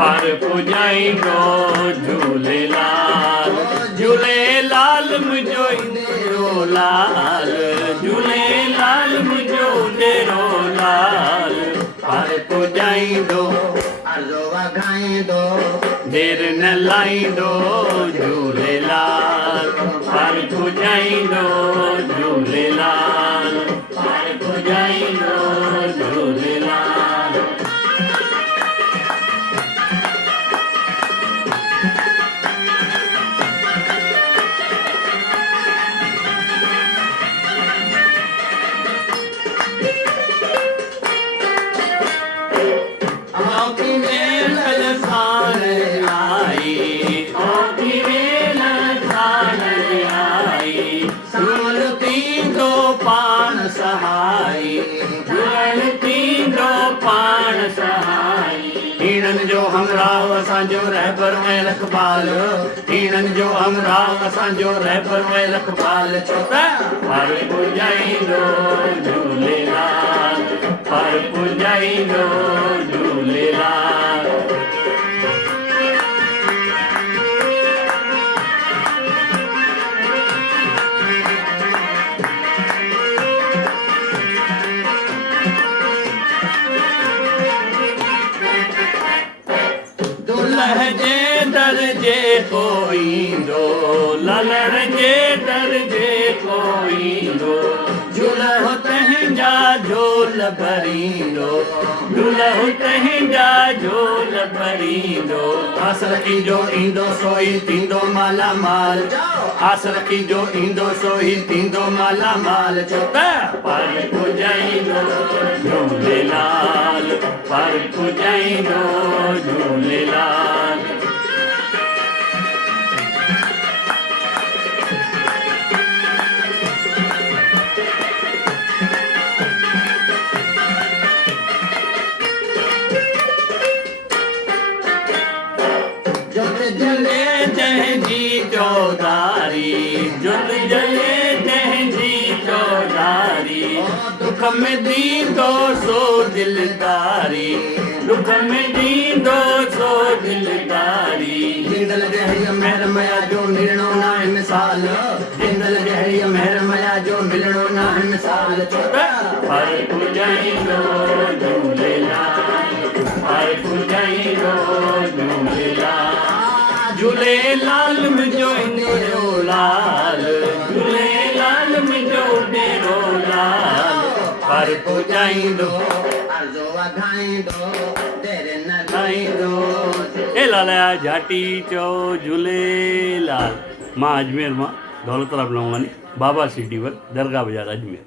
पर पुॼाईंदो झूलेलाल झूलेलाल मुंहिंजो ईंदो लाल झूलेलाल मुंहिंजो ॾेरो लाल पर पुॼाईंदो अर्ज़ो वधाईंदो देर न लाईंदो झूलेलाल पर पुॼाईंदो झूलेलाल पर पुॼाईंदो झूलेलाल हीणनि जो हमराव असांजो रहबर ऐं रखबाल हीणनि जो हमराव असांजो रहबर ऐं रखबाल छो त पर पुॼाईंदो झूलेलाल पर पुॼाईंदो झूलेलाल दुल्ह जे दर जे कोईंदो ललड़ जे दर जे कोईंदो झूलह तंहिंजा झोल भरींदो झूलह तंहिंजा झोल भरींदो आस रखींदो ईंदो सोई थींदो माला माल आस रखींदो ईंदो सोई थींदो माला माल छो त पर पुॼाईंदो झूलेलाल पर पुॼाईंदो झूलेलाल जले जंहिंजी चौधारी जुल जले जंहिंजी चौधारी दुख में ॾींदो सो दिलदारी दुख में ॾींदो सो दिलदारी जिंदल जहिड़ी महर मया जो मिलणो न आहे मिसाल जिंदल जहिड़ी महर मया जो मिलणो न आहे मिसाल छो त पर पुॼाईंदो झूलेलाल पर पुॼाईंदो झूलेलाल झूलेलाल मुंहिंजो ईंदो लाल झूलेलाल मुंहिंजो ॾेरो लाल पर पुॼाईंदो अर्ज़ो वधाईंदो देर न लाईंदो ए लालया झाटी चओ झूलेलाल मां अजमेर मां दौलतराम नवानी बाबा सिटी वर दरगाह बाज़ार अजमेर।